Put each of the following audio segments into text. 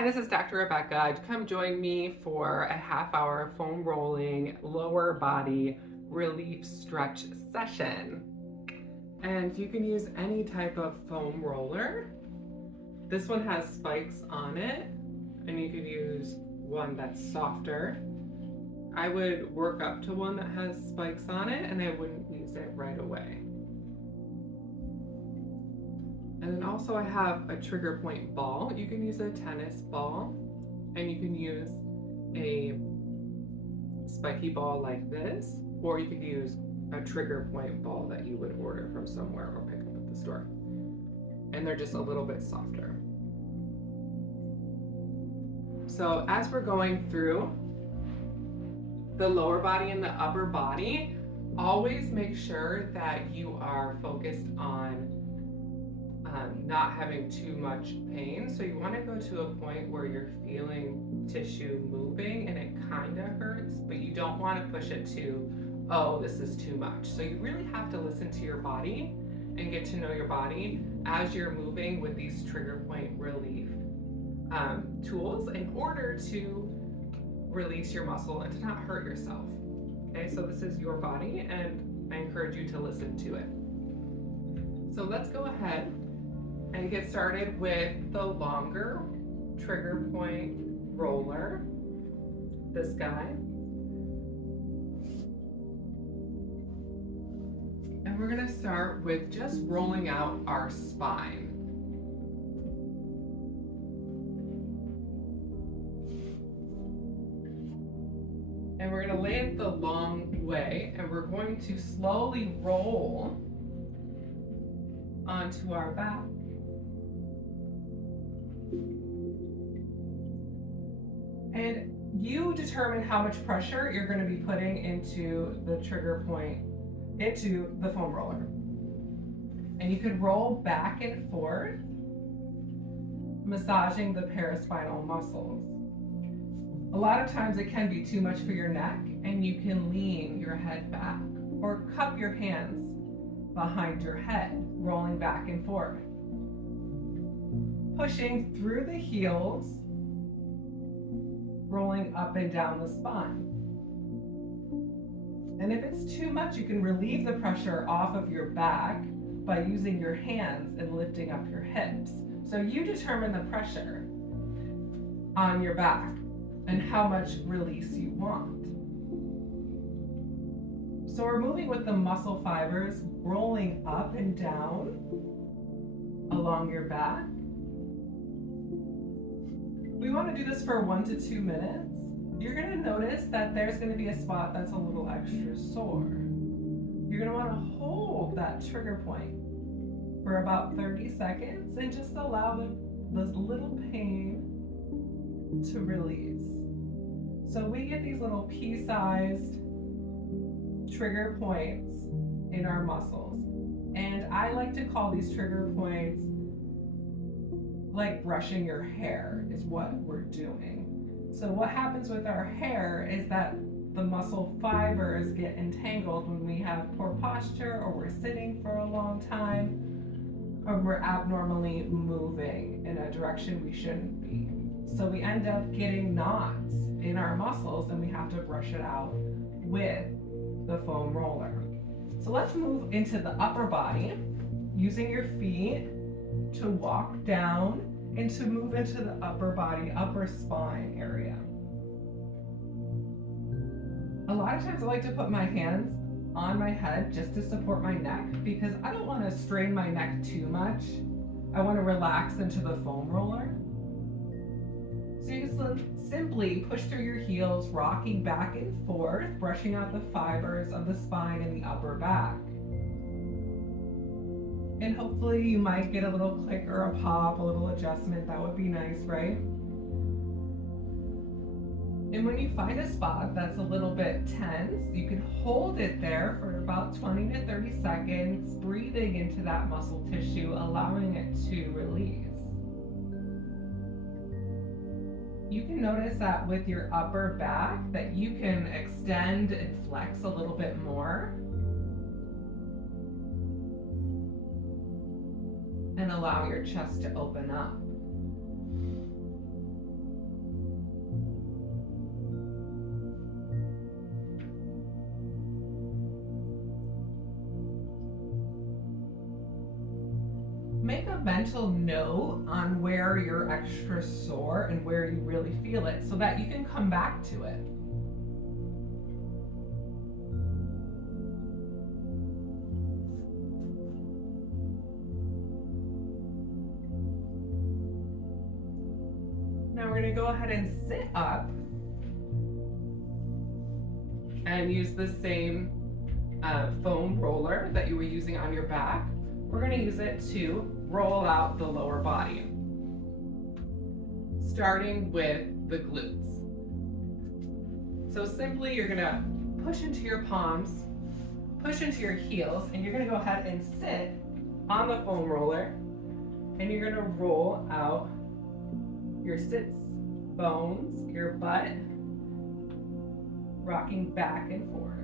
Hi, this is Dr. Rebecca. Come join me for a half-hour foam rolling lower body relief stretch session. And you can use any type of foam roller. This one has spikes on it, and you could use one that's softer. I would work up to one that has spikes on it, and I wouldn't use it right away. And then also I have a trigger point ball. You can use a tennis ball, and you can use a spiky ball like this, or you could use a trigger point ball that you would order from somewhere or pick up at the store. And they're just a little bit softer. So as we're going through the lower body and the upper body, always make sure that you are focused on not having too much pain. So you want to go to a point where you're feeling tissue moving and it kind of hurts, but you don't want to push it to, oh, this is too much. So you really have to listen to your body and get to know your body as you're moving with these trigger point relief tools in order to release your muscle and to not hurt yourself. Okay, so this is your body and I encourage you to listen to it. So let's go ahead and get started with the longer trigger point roller, this guy. And we're gonna start with just rolling out our spine. And we're gonna lay it the long way, and we're going to slowly roll onto our back. And you determine how much pressure you're going to be putting into the trigger point, into the foam roller. And you can roll back and forth, massaging the paraspinal muscles. A lot of times it can be too much for your neck, and you can lean your head back or cup your hands behind your head, rolling back and forth. Pushing through the heels, rolling up and down the spine. And if it's too much, you can relieve the pressure off of your back by using your hands and lifting up your hips. So you determine the pressure on your back and how much release you want. So we're moving with the muscle fibers, rolling up and down along your back. We want to do this for 1 to 2 minutes. You're going to notice that there's going to be a spot that's a little extra sore. You're going to want to hold that trigger point for about 30 seconds and just allow this little pain to release. So we get these little pea-sized trigger points in our muscles. And I like to call these trigger points like brushing your hair is what we're doing. So what happens with our hair is that the muscle fibers get entangled when we have poor posture, or we're sitting for a long time, or we're abnormally moving in a direction we shouldn't be. So we end up getting knots in our muscles, and we have to brush it out with the foam roller. So let's move into the upper body, using your feet to walk down and to move into the upper body, upper spine area. A lot of times I like to put my hands on my head just to support my neck, because I don't want to strain my neck too much. I want to relax into the foam roller. So you just simply push through your heels, rocking back and forth, brushing out the fibers of the spine and the upper back. And hopefully you might get a little click or a pop, a little adjustment. That would be nice, right? And when you find a spot that's a little bit tense, you can hold it there for about 20 to 30 seconds, breathing into that muscle tissue, allowing it to release. You can notice that with your upper back that you can extend and flex a little bit more. And allow your chest to open up. make a mental note on where you're extra sore and where you really feel it so that you can come back to it. Now we're going to go ahead and sit up and use the same foam roller that you were using on your back. We're going to use it to roll out the lower body, starting with the glutes. So simply you're going to push into your palms, push into your heels, and you're going to go ahead and sit on the foam roller, and you're going to roll out your sits bones, your butt, rocking back and forth.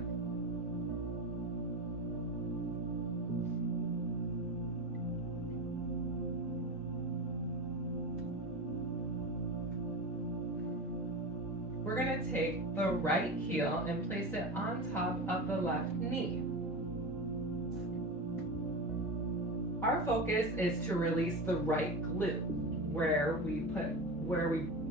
We're going to take the right heel and place it on top of the left knee. Our focus is to release the right glute, where we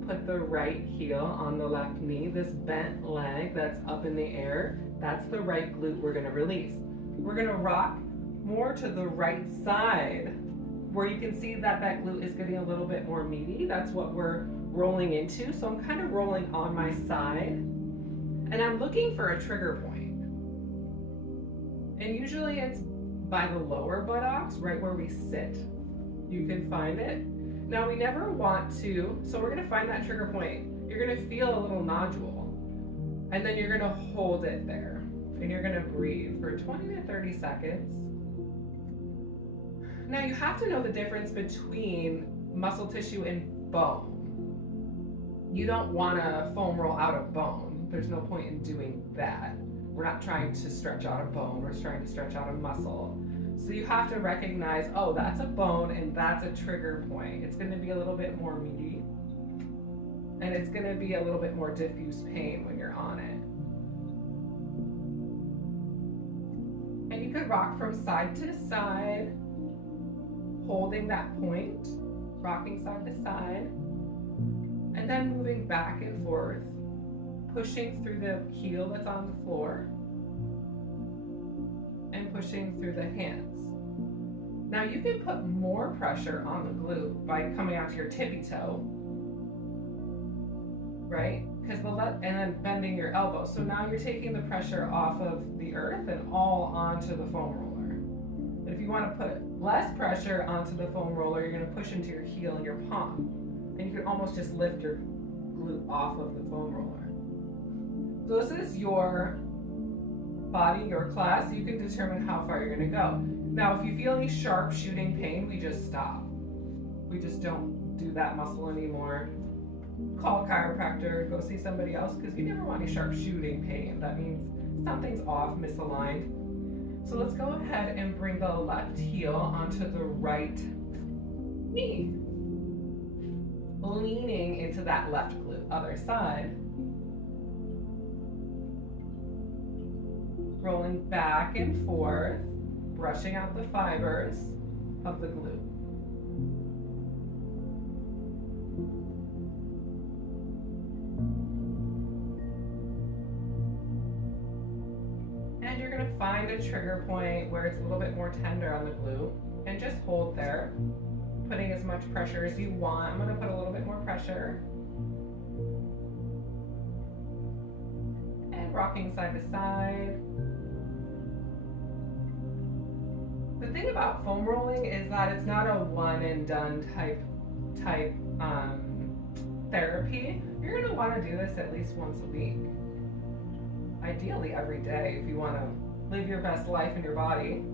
put the right heel on the left knee, this bent leg that's up in the air, that's the right glute we're going to release. We're going to rock more to the right side, where you can see that that glute is getting a little bit more meaty. That's what we're rolling into. So I'm kind of rolling on my side, and I'm looking for a trigger point. And usually it's by the lower buttocks, right where we sit. You can find it. Now we never want to, so we're gonna find that trigger point. You're gonna feel a little nodule, and then you're gonna hold it there. And you're gonna breathe for 20 to 30 seconds. Now you have to know the difference between muscle tissue and bone. You don't wanna foam roll out a bone. There's no point in doing that. We're not trying to stretch out a bone, we're trying to stretch out a muscle. So you have to recognize, oh, that's a bone and that's a trigger point. It's going to be a little bit more meaty, and it's going to be a little bit more diffuse pain when you're on it. And you could rock from side to side, holding that point, rocking side to side, and then moving back and forth, pushing through the heel that's on the floor, and pushing through the hands. Now you can put more pressure on the glute by coming out to your tippy toe, right? And then bending your elbow. So now you're taking the pressure off of the earth and all onto the foam roller. But if you want to put less pressure onto the foam roller, you're going to push into your heel and your palm. And you can almost just lift your glute off of the foam roller. So this is your body, your class. You can determine how far you're going to go. Now, if you feel any sharp shooting pain, we just stop. We just don't do that muscle anymore. Call a chiropractor, go see somebody else, because you never want any sharp shooting pain. That means something's off, misaligned. So let's go ahead and bring the left heel onto the right knee, leaning into that left glute. Other side. Rolling back and forth, brushing out the fibers of the glute. And you're going to find a trigger point where it's a little bit more tender on the glute, and just hold there, putting as much pressure as you want. I'm going to put a little bit more pressure. And rocking side to side. The thing about foam rolling is that it's not a one and done type therapy. You're going to want to do this at least once a week. Ideally every day if you want to live your best life in your body.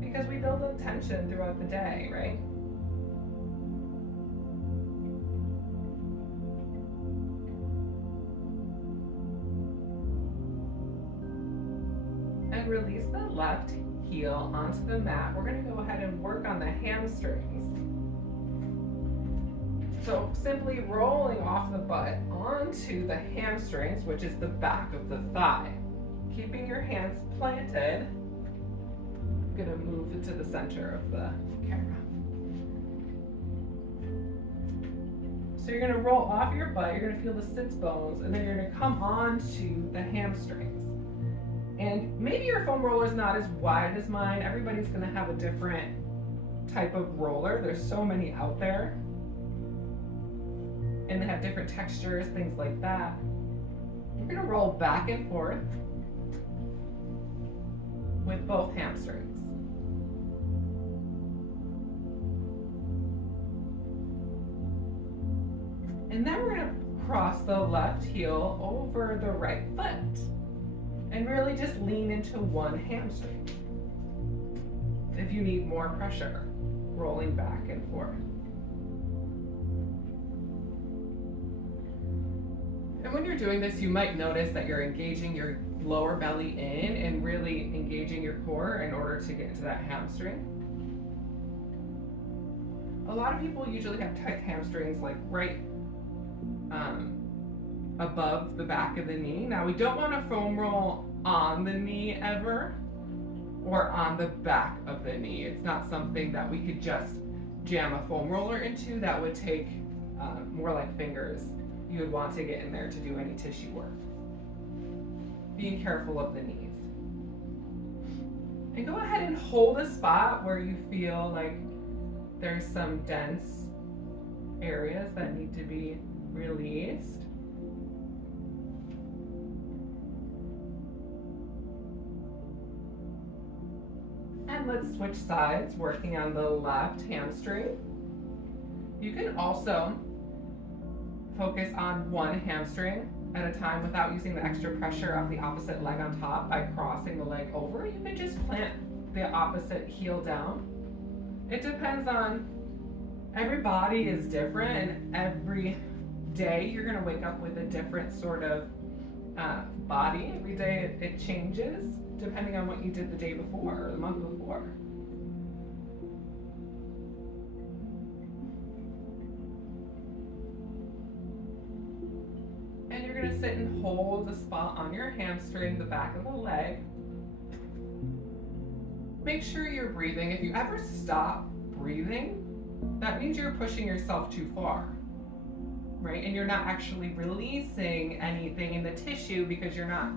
Because we build up tension throughout the day, right? And release the left heel onto the mat. We're going to go ahead and work on the hamstrings. So simply rolling off the butt onto the hamstrings, which is the back of the thigh. Keeping your hands planted. I'm going to move into the center of the camera. So you're gonna roll off your butt, you're gonna feel the sits bones, and then you're gonna come on to the hamstrings. And maybe your foam roller is not as wide as mine. Everybody's gonna have a different type of roller. There's so many out there. And they have different textures, things like that. You're gonna roll back and forth with both hamstrings. And then we're gonna cross the left heel over the right foot and really just lean into one hamstring. If you need more pressure, rolling back and forth. And when you're doing this, you might notice that you're engaging your lower belly in and really engaging your core in order to get into that hamstring. A lot of people usually have tight hamstrings like right above the back of the knee. Now we don't want to foam roll on the knee ever or on the back of the knee. It's not something that we could just jam a foam roller into. That would take more like fingers. You would want to get in there to do any tissue work. Being careful of the knees. And go ahead and hold a spot where you feel like there's some dense areas that need to be released. And let's switch sides, working on the left hamstring. You can also focus on one hamstring at a time without using the extra pressure of the opposite leg on top by crossing the leg over. You can just plant the opposite heel down. It depends on, every body is different, and every day you're gonna wake up with a different sort of body. Every day it changes depending on what you did the day before or the month before. And you're gonna sit and hold the spot on your hamstring, the back of the leg. Make sure you're breathing. If you ever stop breathing, that means you're pushing yourself too far, right? And you're not actually releasing anything in the tissue because you're not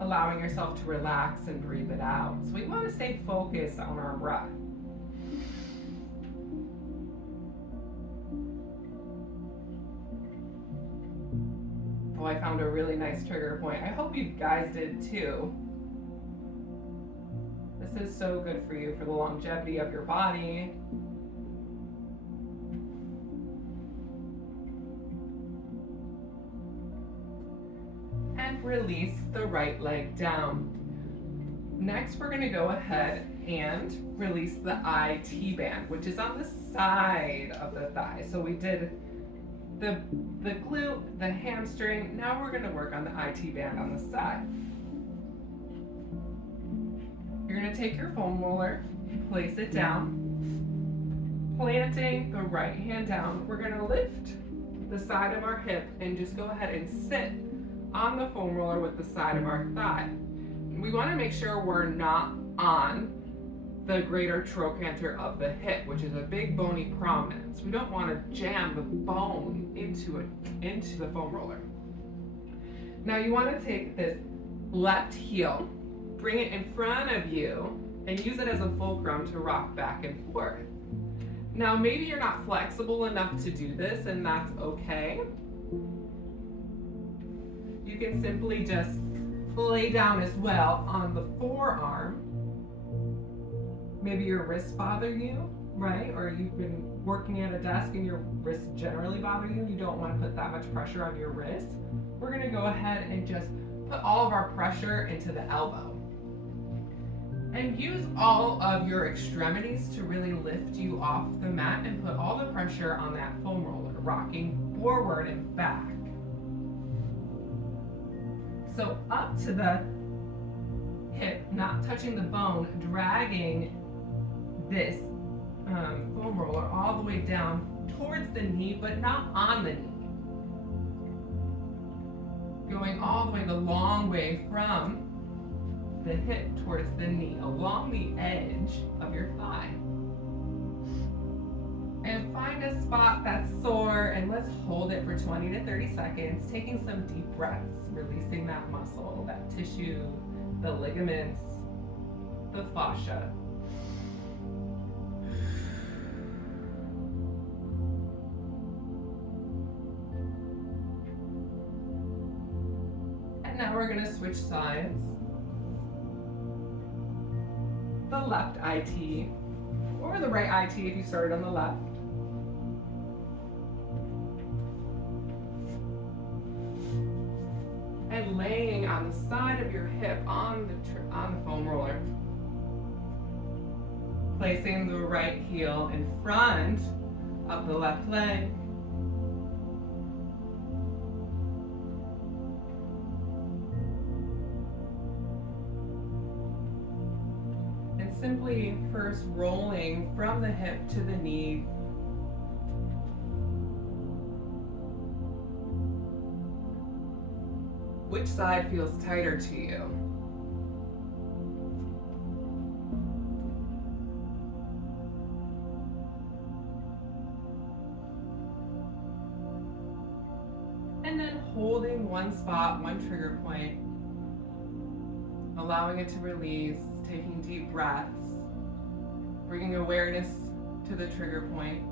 allowing yourself to relax and breathe it out. So we want to stay focused on our breath. Oh, I found a really nice trigger point. I hope you guys did too. This is so good for you, for the longevity of your body. And release the right leg down. Next, we're going to go ahead and release the IT band, which is on the side of the thigh. So we did the glute, the hamstring. Now we're going to work on the IT band on the side. You're going to take your foam roller, place it down, planting the right hand down. We're going to lift the side of our hip and just go ahead and sit on the foam roller with the side of our thigh. We want to make sure we're not on the greater trochanter of the hip, which is a big bony prominence. We don't want to jam the bone into the foam roller. Now you want to take this left heel, bring it in front of you, and use it as a fulcrum to rock back and forth. Now maybe you're not flexible enough to do this, and that's okay. You can simply just lay down as well on the forearm. Maybe your wrists bother you, right? Or you've been working at a desk and your wrists generally bother you. You don't want to put that much pressure on your wrists. We're going to go ahead and just put all of our pressure into the elbow. And use all of your extremities to really lift you off the mat and put all the pressure on that foam roller, rocking forward and back. So up to the hip, not touching the bone, dragging this foam roller all the way down towards the knee, but not on the knee. Going all the way, the long way from the hip towards the knee, along the edge of your thigh. And find a spot that's sore, and let's hold it for 20 to 30 seconds, taking some deep breaths, releasing that muscle, that tissue, the ligaments, the fascia. And now we're going to switch sides. The left IT, or the right IT if you started on the left. And laying on the side of your hip on the foam roller. Placing the right heel in front of the left leg. And simply first rolling from the hip to the knee. Which side feels tighter to you? And then holding one spot, one trigger point, allowing it to release, taking deep breaths, bringing awareness to the trigger point.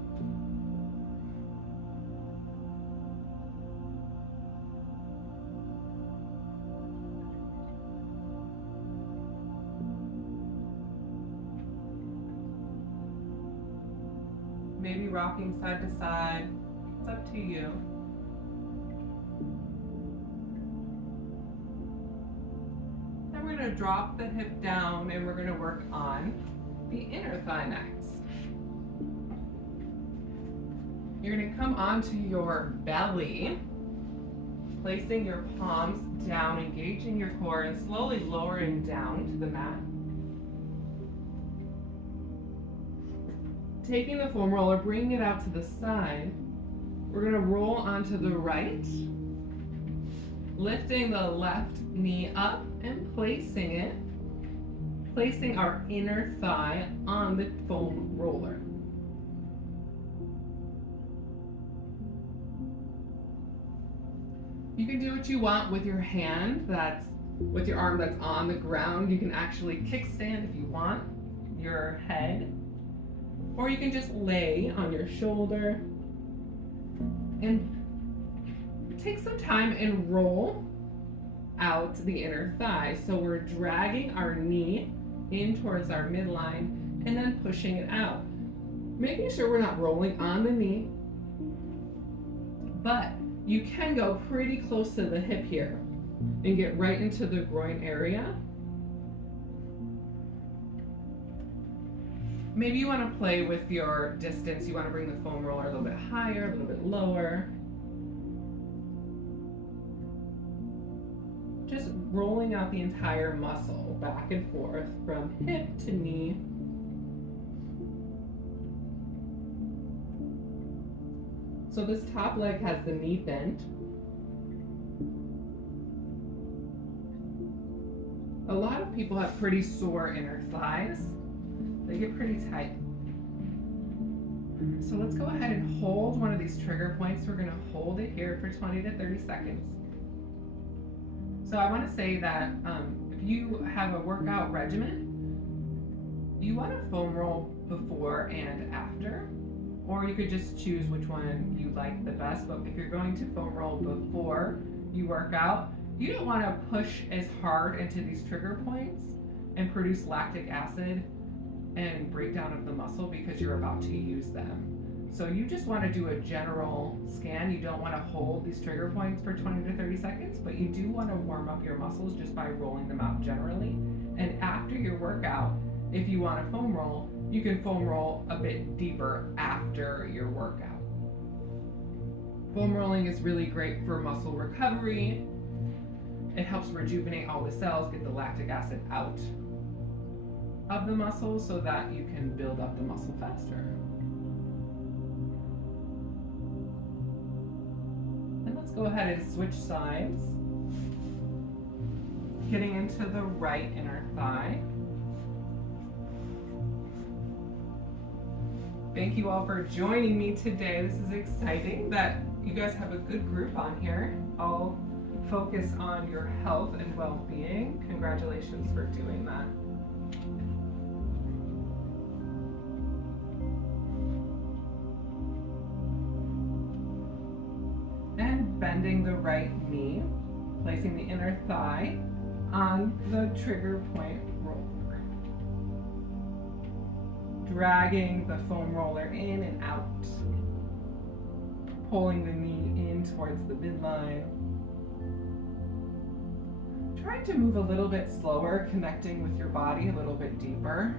Maybe rocking side to side, it's up to you. Then we're going to drop the hip down and we're going to work on the inner thigh next. You're going to come onto your belly, placing your palms down, engaging your core, and slowly lowering down to the mat. Taking the foam roller, bringing it out to the side, we're going to roll onto the right, lifting the left knee up and placing our inner thigh on the foam roller. You can do what you want with your hand, with your arm that's on the ground. You can actually kickstand if you want your head. Or you can just lay on your shoulder and take some time and roll out the inner thigh. So we're dragging our knee in towards our midline and then pushing it out. Making sure we're not rolling on the knee, but you can go pretty close to the hip here and get right into the groin area. Maybe you want to play with your distance. You want to bring the foam roller a little bit higher, a little bit lower. Just rolling out the entire muscle back and forth from hip to knee. So this top leg has the knee bent. A lot of people have pretty sore inner thighs. They get pretty tight. So let's go ahead and hold one of these trigger points. We're going to hold it here for 20 to 30 seconds. So I want to say that if you have a workout regimen, you want to foam roll before and after, or you could just choose which one you like the best. But if you're going to foam roll before you work out, you don't want to push as hard into these trigger points and produce lactic acid and breakdown of the muscle because you're about to use them. So you just want to do a general scan. You don't want to hold these trigger points for 20 to 30 seconds, but you do want to warm up your muscles just by rolling them out generally. And after your workout, if you want to foam roll, you can foam roll a bit deeper after your workout. Foam rolling is really great for muscle recovery. It helps rejuvenate all the cells, get the lactic acid out of the muscle so that you can build up the muscle faster. And let's go ahead and switch sides. Getting into the right inner thigh. Thank you all for joining me today. This is exciting that you guys have a good group on here. All focus on your health and well-being. Congratulations for doing that. And bending the right knee, placing the inner thigh on the trigger point roller. Dragging the foam roller in and out. Pulling the knee in towards the midline. Trying to move a little bit slower, connecting with your body a little bit deeper.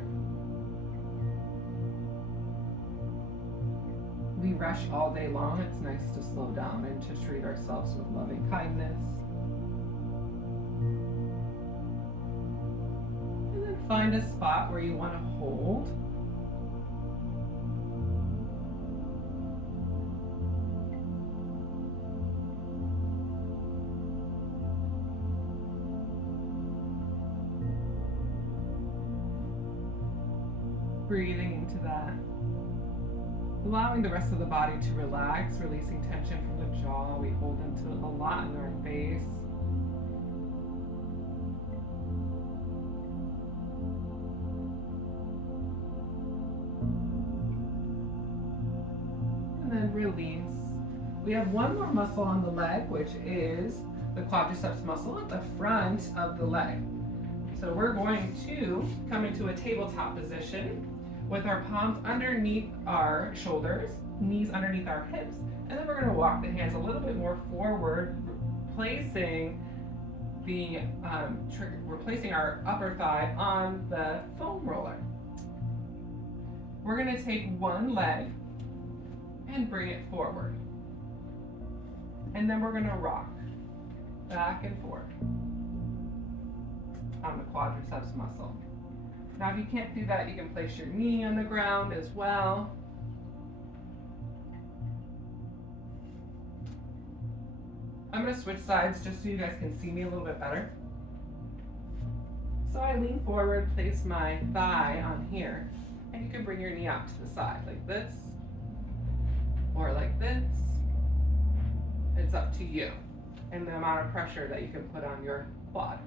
We rush all day long. It's nice to slow down and to treat ourselves with loving kindness. And then find a spot where you want to hold. Breathing into that. Allowing the rest of the body to relax, releasing tension from the jaw. We hold into a lot in our face. And then release. We have one more muscle on the leg, which is the quadriceps muscle at the front of the leg. So we're going to come into a tabletop position with our palms underneath our shoulders, knees underneath our hips, and then we're going to walk the hands a little bit more forward, placing the we're placing our upper thigh on the foam roller. We're going to take one leg and bring it forward, and then we're going to rock back and forth on the quadriceps muscle. Now, if you can't do that, you can place your knee on the ground as well. I'm going to switch sides just so you guys can see me a little bit better. So I lean forward, place my thigh on here, and you can bring your knee out to the side like this, or like this. It's up to you and the amount of pressure that you can put on your quad.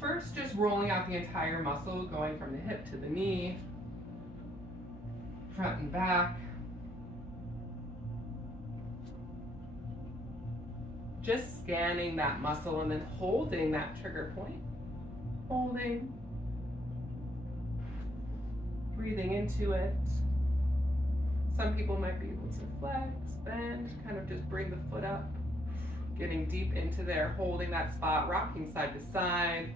First, just rolling out the entire muscle, going from the hip to the knee, front and back. Just scanning that muscle and then holding that trigger point. Holding. Breathing into it. Some people might be able to flex, bend, kind of just bring the foot up. Getting deep into there, holding that spot, rocking side to side.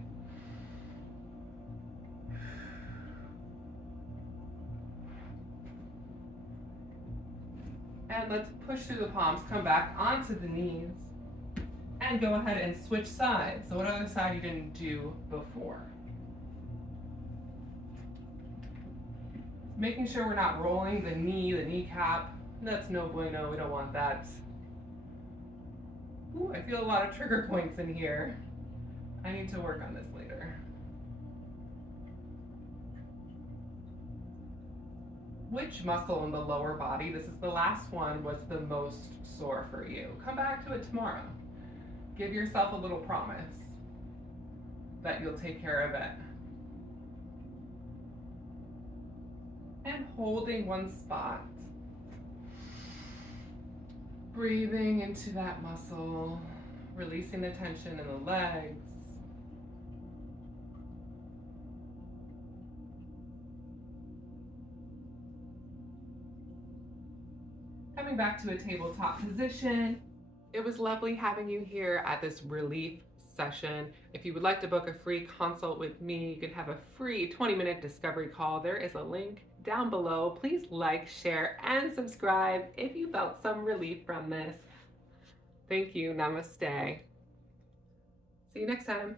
And let's push through the palms, come back onto the knees, and go ahead and switch sides. So what other side you didn't do before? Making sure we're not rolling the knee, the kneecap. That's no bueno, we don't want that. Ooh, I feel a lot of trigger points in here. I need to work on this later. Which muscle in the lower body, this is the last one, was the most sore for you? Come back to it tomorrow. Give yourself a little promise that you'll take care of it. And holding one spot. Breathing into that muscle, releasing the tension in the legs. Coming back to a tabletop position. It was lovely having you here at this relief session. If you would like to book a free consult with me, you can have a free 20-minute discovery call. There is a link down below. Please like, share, and subscribe if you felt some relief from this. Thank you. Namaste. See you next time.